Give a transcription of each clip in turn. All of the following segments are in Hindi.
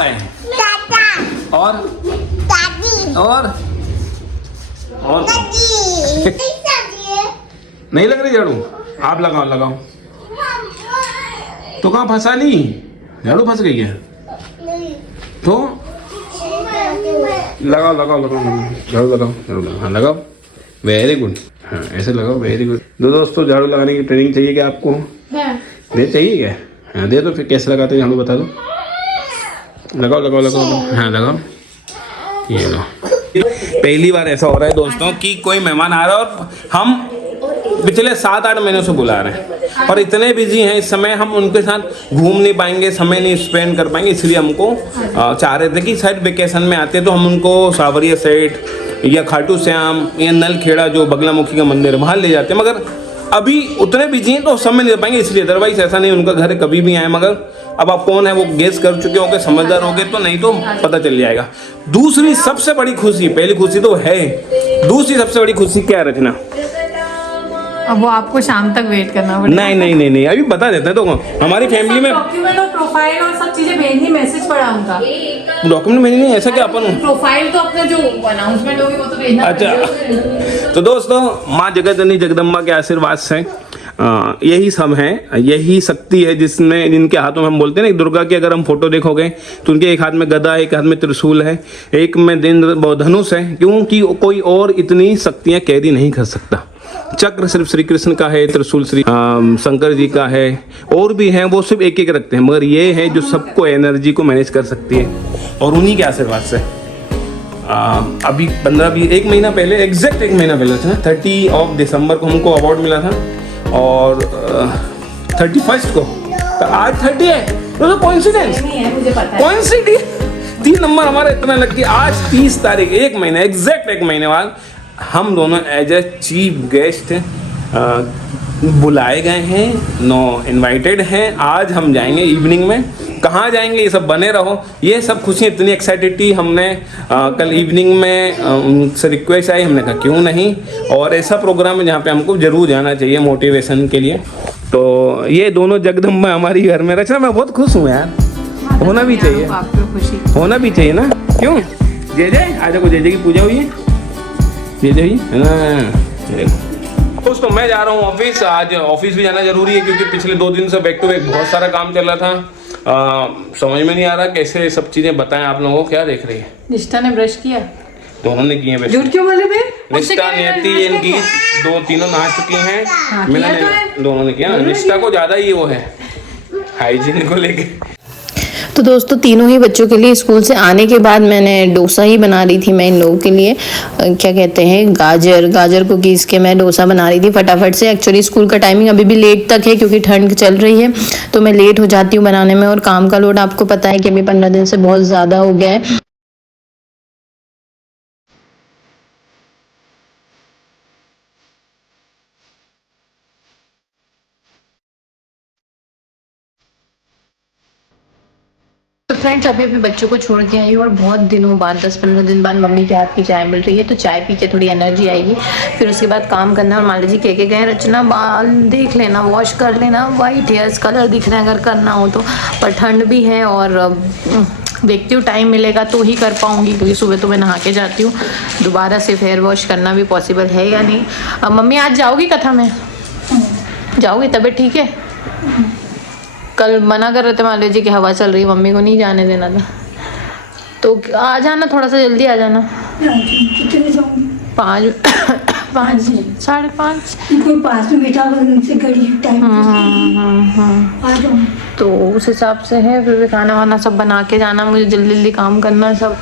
रहे हैं? दादा और दादी और दादी नहीं लग रही झाड़ू? आप लगाओ लगाओ। तो कहाँ फंसा नहीं? झाड़ू फंस गई है तो लगाओ लगाओ लगाओ झाड़ू लगाओ झाड़ू लगाओ। हाँ लगाओ, वेरी गुड। हाँ ऐसे लगाओ, वेरी गुड। दोस्तों झाड़ू लगाने की ट्रेनिंग चाहिए क्या आपको? दे चाहिए क्या? हाँ दे दो फिर। कैसे लगाते हैं झाड़ू बता दो। लगाओ लगाओ लगाओ लगाओ। हाँ लगाओ, ये लो। पहली बार ऐसा हो रहा है दोस्तों कि कोई मेहमान आ रहा है और हम पिछले 7-8 महीनों से बुला रहे हैं और इतने बिजी हैं इस समय, हम उनके साथ घूम नहीं पाएंगे, समय नहीं स्पेंड कर पाएंगे। इसलिए हमको चाह रहे थे कि शायद वेकेशन में आते तो हम उनको सावरिया सेठ या खाटू श्याम या नलखेड़ा जो बगलामुखी का मंदिर है वहाँ ले जाते, मगर अभी उतने बिजी हैं तो समय नहीं दे पाएंगे। इसलिए अदरवाइज ऐसा नहीं, उनका घर कभी भी आए। मगर अब आप कौन है वो गेस कर चुके होंगे, समझदार होंगे तो, नहीं तो पता चल जाएगा। दूसरी सबसे बड़ी खुशी, पहली खुशी तो है, दूसरी सबसे बड़ी खुशी क्या है रचना? अब वो आपको शाम तक वेट करना पड़ेगा। नहीं अभी बता देते हैं। तो हमारी फैमिली में डॉक्यूमेंट और प्रोफाइल और सब चीजें भेजनी, मैसेज पड़ा उनका। डॉक्यूमेंट भेजनी है ऐसा क्या? अपन प्रोफाइल तो अपना जो अनाउंसमेंट होगी वो तो भेजना। अच्छा तो दोस्तों माँ जगतजननी जगदम्बा के आशीर्वाद से यही सब है, यही शक्ति है जिसमें, जिनके हाथों में हम बोलते हैं ना, दुर्गा की अगर हम फोटो देखोगे तो उनके एक हाथ में गदा है, एक हाथ में त्रिशूल है, एक में दिन धनुष है, क्योंकि कोई और इतनी शक्तियां कैदी नहीं कर सकता। चक्र सिर्फ श्री कृष्ण का है, त्रिशूल श्री शंकर जी का है, और भी हैं वो सिर्फ एक एक रखते हैं, मगर ये है जो सबको एनर्जी को मैनेज कर सकती है और उन्हीं के आशीर्वाद से। अभी 1 महीना पहले, एग्जैक्ट 1 महीना पहले था, 30 दिसंबर को हमको अवार्ड मिला था और 31 को, तो आज 30 है। तो कोइंसिडेंस नहीं है, मुझे पता है। कोइंसिडेंस 3 नंबर हमारा इतना लग कि आज 30 तारीख, 1 महीना, एग्जैक्ट 1 महीने बाद हम दोनों एज ए चीफ गेस्ट बुलाए गए हैं, इनवाइटेड हैं। आज हम जाएंगे इवनिंग में। कहाँ जाएंगे ये सब बने रहो। ये सब खुशियाँ इतनी एक्साइटेड थी, हमने कल इवनिंग में उनसे रिक्वेस्ट आई, हमने कहा क्यों नहीं, और ऐसा प्रोग्राम है जहाँ पे हमको जरूर जाना चाहिए मोटिवेशन के लिए। तो ये दोनों जगदम्बा हमारी घर में। रचना मैं बहुत खुश हूँ यार, होना भी चाहिए, होना भी चाहिए ना, क्यों? जय जय, आज को जय जय की पूजा हुई है, जय जय है ना। दोस्तों मैं जा रहा हूँ ऑफिस, आज ऑफिस भी जाना जरूरी है क्योंकि पिछले 2 दिन से बैक टू बैक बहुत सारा काम चल रहा था। समझ में नहीं आ रहा कैसे सब चीजें बताएं आप लोगों को। क्या देख रही है? निष्ठा ने ब्रश किया, दोनों ने किए। झूठ क्यों बोले थे? निष्ठा, नियति, इनकी 2-3 नहा चुकी हैं। हाँ, मैंने दोनों ने किया। निष्ठा को ज्यादा ही वो है हाइजीन को लेके। तो दोस्तों तीनों ही बच्चों के लिए स्कूल से आने के बाद मैंने डोसा ही बना रही थी। मैं इन लोगों के लिए क्या कहते हैं, गाजर को घिस के मैं डोसा बना रही थी फटाफट से। एक्चुअली स्कूल का टाइमिंग अभी भी लेट तक है क्योंकि ठंड चल रही है, तो मैं लेट हो जाती हूँ बनाने में। और काम का लोड आपको पता है कि अभी 15 दिन से बहुत ज़्यादा हो गया है। तो फ्रेंड्स अभी बच्चों को छोड़ के आई और बहुत दिनों बाद 10-15 दिन बाद मम्मी के हाथ की चाय मिल रही है, तो चाय पी के थोड़ी एनर्जी आएगी। फिर उसके बाद काम करना। और मान लीजिए कह गए रचना बाल देख लेना, वॉश कर लेना, वाइट हेयर्स कलर दिख रहे हैं अगर करना हो तो, पर ठंड भी है और देखती हूँ टाइम मिलेगा तो ही कर पाऊँगी क्योंकि सुबह तो मैं नहा के जाती हूँ। दोबारा से हेयर वॉश करना भी पॉसिबल है या नहीं। अब मम्मी आज जाओगी कथा में? जाओगी? तबीयत ठीक है? कल मना कर रहे थे मान लीजिए कि हवा चल रही है, मम्मी को नहीं जाने देना था, तो आ जाना, थोड़ा सा जल्दी आ जाना। 5 5:30 तो उस हिसाब से है। फिर भी खाना वाना सब बना के जाना, मुझे जल्दी जल्दी काम करना सब।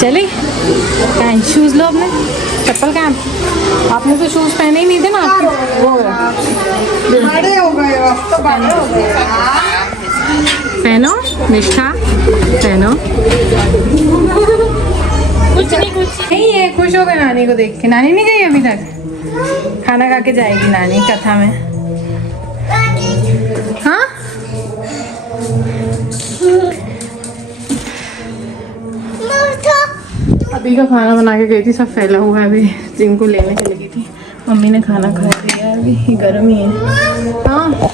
चली शूज लो अपने, चप्पल कहाँ? आपने तो शूज पहने ही नहीं थे ना, आपके वो बड़े हो गए, अब तो बड़े हो गए। पहनो निष्ठा, पहनो। कुछ नहीं है, खुश हो गए नानी को देख के। नानी नहीं गई अभी तक, खाना खा के जाएगी नानी कथा में। हाँ अभी का खाना बना के गई थी, सब फैला हुआ है। अभी जिनको लेने चली गई थी, मम्मी ने खाना खा दिया है, अभी गर्म ही है। हाँ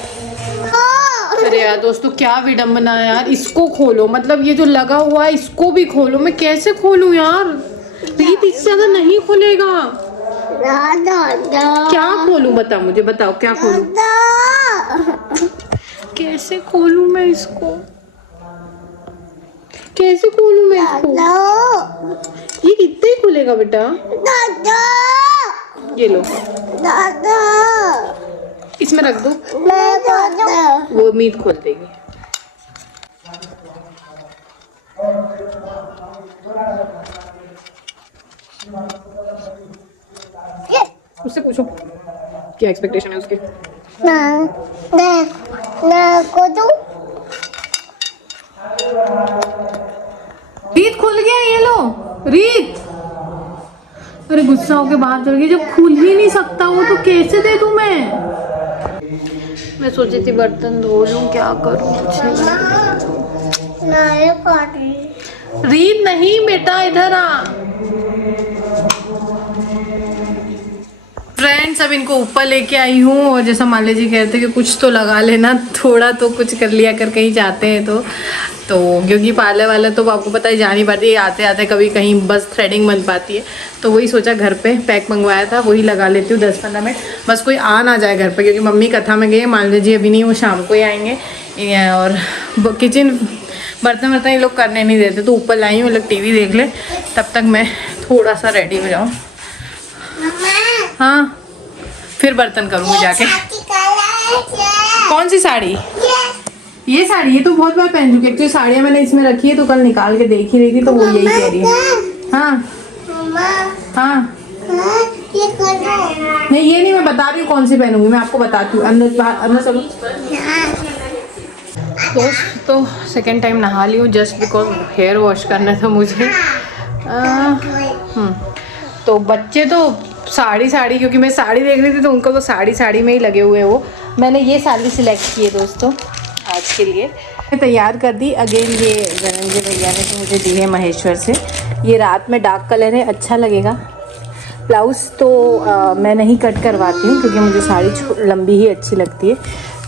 अरे यार दोस्तों क्या विडम्बना है यार, इसको खोलो, मतलब ये जो लगा हुआ है इसको भी खोलो, मैं कैसे खोलूं यार? रीत इससे ज्यादा नहीं खुलेगा। क्या खोलूं बता, मुझे बताओ क्या खोलूं, कैसे खोलूं मैं इसको, कैसे खोलूं मैं इसको? ये कितने ही खुलेगा बेटा? ये लो, इसमें रख दो, वो मीट खोल देगी। उससे पूछो क्या एक्सपेक्टेशन है उसके। रीत खुल गया, ये लो रीत। अरे गुस्सा होके बाहर चल गई, जब खुल ही नहीं सकता वो तो कैसे दे दूं मैं सोची थी बर्तन धो लूं, क्या करूं कुछ नहीं। रीत नहीं बेटा इधर आ। फ्रेंड्स अब इनको ऊपर लेके आई हूँ और जैसा माले जी कहते हैं कि कुछ तो लगा लेना, थोड़ा तो कुछ कर लिया कर, कहीं जाते हैं तो क्योंकि पार्लर वाला तो आपको पता है जा नहीं पाती है, आते आते कभी कहीं बस थ्रेडिंग बन पाती है, तो वही सोचा घर पे पैक मंगवाया था, वही लगा लेती हूँ 10-15 मिनट, बस कोई आ ना जाए घर पे, क्योंकि मम्मी कथा में गई, माले जी अभी नहीं, वो शाम को ही आएंगे। और किचन बर्तन ये लोग करने नहीं देते, तो ऊपर लाई हूँ, लोग टीवी देख ले, तब तक मैं थोड़ा सा रेडी हो जाऊँ। हाँ फिर बर्तन करूँगी जाके। कौन सी साड़ी? ये साड़ी, ये तो बहुत बार पहन चुकी है, एक्चुअली साड़ियाँ मैंने इसमें रखी है, तो कल निकाल के देख ही रही थी, तो वो यही कह रही है। हाँ हाँ नहीं, ये नहीं, मैं बता रही हूँ कौन सी पहनूंगी, मैं आपको बताती हूँ। अंदर चलो दोस्त, तो सेकेंड टाइम नहा ली हूँ जस्ट बिकॉज हेयर वॉश करना था मुझे। तो बच्चे तो साड़ी क्योंकि मैं साड़ी देख रही थी तो उनको तो साड़ी में ही लगे हुए वो, मैंने ये साड़ी सिलेक्ट की है दोस्तों आज के लिए, मैं तैयार कर दी। अगेन ये धनंजय भैया ने तो मुझे दी है महेश्वर से, ये रात में डार्क कलर है, अच्छा लगेगा। ब्लाउज़ तो मैं नहीं कट करवाती हूँ क्योंकि मुझे साड़ी लंबी ही अच्छी लगती है,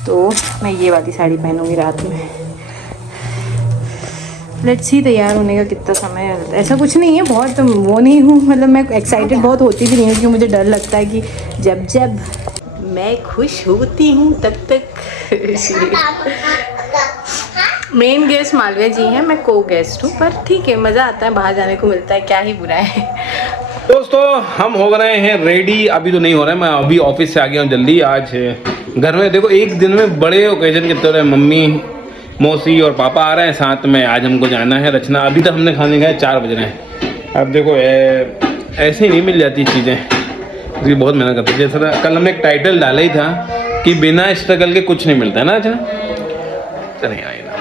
तो मैं ये वाली साड़ी पहनूँगी रात में। लेट्स सी तैयार होने का कितना समय लगता है, ऐसा कुछ नहीं है, बहुत वो नहीं हूँ, मतलब मैं एक्साइटेड बहुत होती भी नहीं हूँ, क्योंकि मुझे डर लगता है कि जब मैं खुश होती हूँ तब तक। मेन गेस्ट मालविया जी हैं, मैं को गेस्ट हूँ, पर ठीक है, मज़ा आता है, बाहर जाने को मिलता है, क्या ही बुरा है। दोस्तों हम हो रहे हैं रेडी, अभी तो नहीं हो रहा है, मैं अभी ऑफिस से आ गया हूँ जल्दी। आज घर में देखो एक दिन में बड़े ओकेजन कितने हो रहे हैं, मम्मी मौसी और पापा आ रहे हैं साथ में, आज हमको जाना है रचना। अभी तक हमने खाने खाए 4 बज रहे हैं। अब देखो ऐसे ही नहीं मिल जाती चीज़ें, इसकी बहुत मेहनत करती है। जैसा कल हमने एक टाइटल डाला ही था कि बिना स्ट्रगल के कुछ नहीं मिलता है ना रचना। चलिए आई ना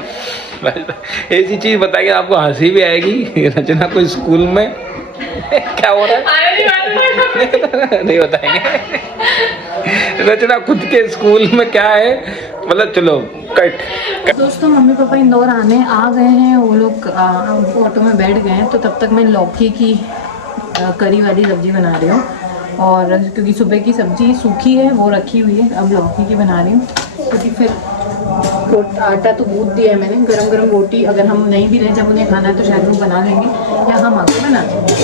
ऐसी चीज़ बताइए, आपको हंसी भी आएगी। रचना को स्कूल में क्या हो रहा है नहीं बताएंगे। रचना खुद के स्कूल में क्या है, मतलब चलो कट। दोस्तों मम्मी पापा इंदौर आ गए हैं, वो लोग ऑटो में बैठ गए हैं, तो तब तक मैं लौकी की करी वाली सब्जी बना रही हूँ, और क्योंकि सुबह की सब्जी सूखी है वो रखी हुई है, अब लौकी की बना रही हूँ, क्योंकि फिर आटा तो गूंथ दिया है मैंने। गरम रोटी अगर हम नहीं भी रहे, जब उन्हें खाना है तो शायद वो बना लेंगे, या हम आगे बना लेंगे।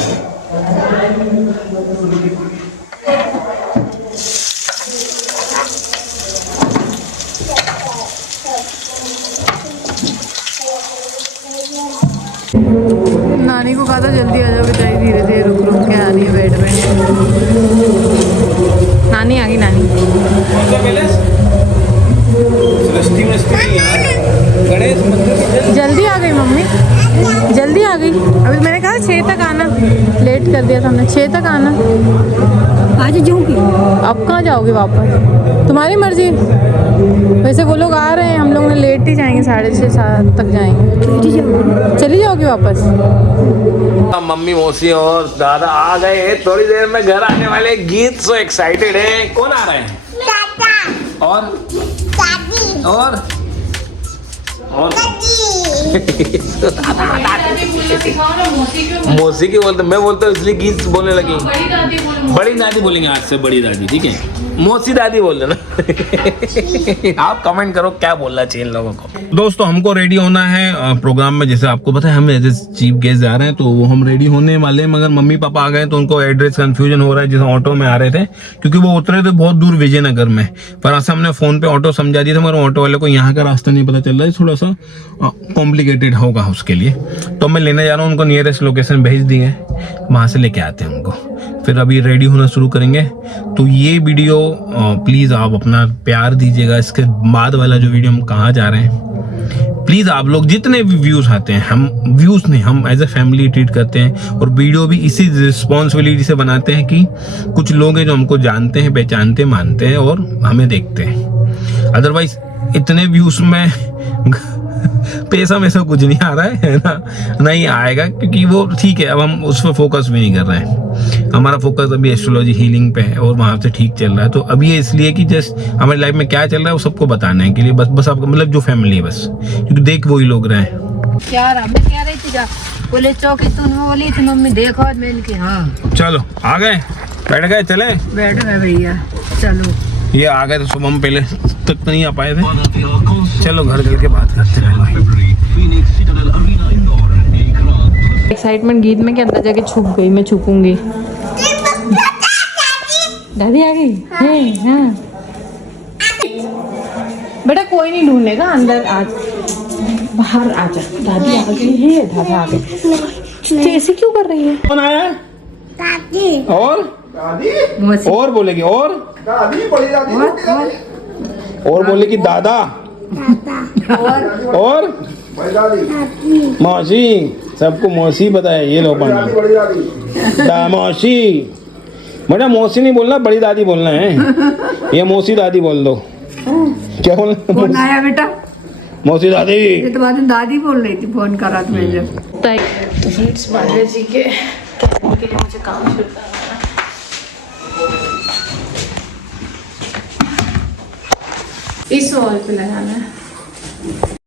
नानी को कहा था जल्दी आ जाओ, बेचारी धीरे धीरे रुक के आ रही है बेड में। नानी आ गई, नानी जल्दी आ गई मम्मी, जल्दी आ गई। अभी मैंने कहा 6 तक आना, लेट कर दिया था हमने, 6 तक आना। आज जाऊँगी, अब कहाँ जाओगे वापस, तुम्हारी मर्जी। वैसे वो लोग आ रहे हैं, हम लोग ने लेट ही जाएंगे, 6:30-7 तक जाएंगे। चली जाओगी वापस। मम्मी मौसी और दादा आ गए हैं, थोड़ी देर में घर आने वाले। गीत सो एक्साइटेड है। कौन आ रहा है? दादा और दादी और मौसी की बोलते, मैं बोलता हूँ इसलिए गीत बोलने लगी। बड़ी दादी बोलेंगे आज से, बड़ी दादी, ठीक है। मौसी दादी बोल देना। आप कमेंट करो क्या बोलना चाहिए इन लोगों को। दोस्तों हमको रेडी होना है प्रोग्राम में, जैसे आपको पता है हम एज चीफ गेस्ट जा रहे हैं, तो वो हम रेडी होने वाले हैं, मगर मम्मी पापा आ गए तो उनको एड्रेस कंफ्यूजन हो रहा है। जैसे ऑटो में आ रहे थे, क्योंकि वो उतरे थे बहुत दूर विजयनगर में, पर ऐसा हमने फोन पे ऑटो समझा दिया था, मगर ऑटो वाले को यहाँ का रास्ता नहीं पता चल रहा है, थोड़ा सा कॉम्प्लिकेटेड होगा उसके लिए। तो मैं लेने जा रहा हूँ, उनको नियरेस्ट लोकेशन भेज दी है, वहाँ से लेके आते हैं उनको, फिर अभी रेडी होना शुरू करेंगे। तो ये वीडियो प्लीज़ आप अपना प्यार दीजिएगा। इसके बाद वाला जो वीडियो हम कहाँ जा रहे हैं, प्लीज़ आप लोग जितने भी व्यूज़ आते हैं, हम व्यूज़ नहीं, हम एज ए फैमिली ट्रीट करते हैं, और वीडियो भी इसी रिस्पॉन्सिबिलिटी से बनाते हैं कि कुछ लोग हैं जो हमको जानते हैं, पहचानते, मानते हैं और हमें देखते हैं। अदरवाइज इतने व्यूज़ में पैसा में सब कुछ नहीं आ रहा है ना, नहीं आएगा, क्योंकि वो ठीक है, अब हम उस पर फोकस भी नहीं कर रहे हैं। हमारा फोकस अभी एस्ट्रोलॉजी हीलिंग पे है और वहाँ से ठीक चल रहा है। तो अभी ये इसलिए कि जस्ट हमारी लाइफ में क्या चल रहा है वो सबको बताने के लिए, बस आपका मतलब जो फैमिली है बस, क्योंकि देख वही लोग रहे हैं। क्या रहा, मैं कह रही थी जा बोले चौकी तुम बोली थी मम्मी देखो, मैंने की हाँ चलो आ गए, बैठ गए, चले बैठ गए भैया चलो। ये आ गए तो सुबह हम पहले तक तो नहीं आ पाए थे, चलो घर चल के बात करते हैं। एक्साइटमेंट गीत में के अंदर जाके छुप गई, मैं छुपूंगी। दादी आ गई है, हाँ बेटा कोई नहीं ढूंढेगा, अंदर आज बाहर आ जा, दादी आ गई है, दादा आ गई। ऐसे क्यों कर रही है? कौन आया? दादी और दादी और बोलेगी, और दादी, बड़ी दादी, और बोलेगी दादा, और मौसी, सबको मौसी बताए। ये लो पानी, मौसी, बेटा मौसी नहीं बोलना, बड़ी दादी बोलना है, ये मौसी दादी बोल दो। क्या बोलना? कौन आया बेटा? मौसी दादी। ये तो बात दादी बोल रही थी, फोन करा तो मैंने। तो फ्रेंड्स माला जी के लिए मुझे काम शुरू करना है। इस वॉल पे लगाना है।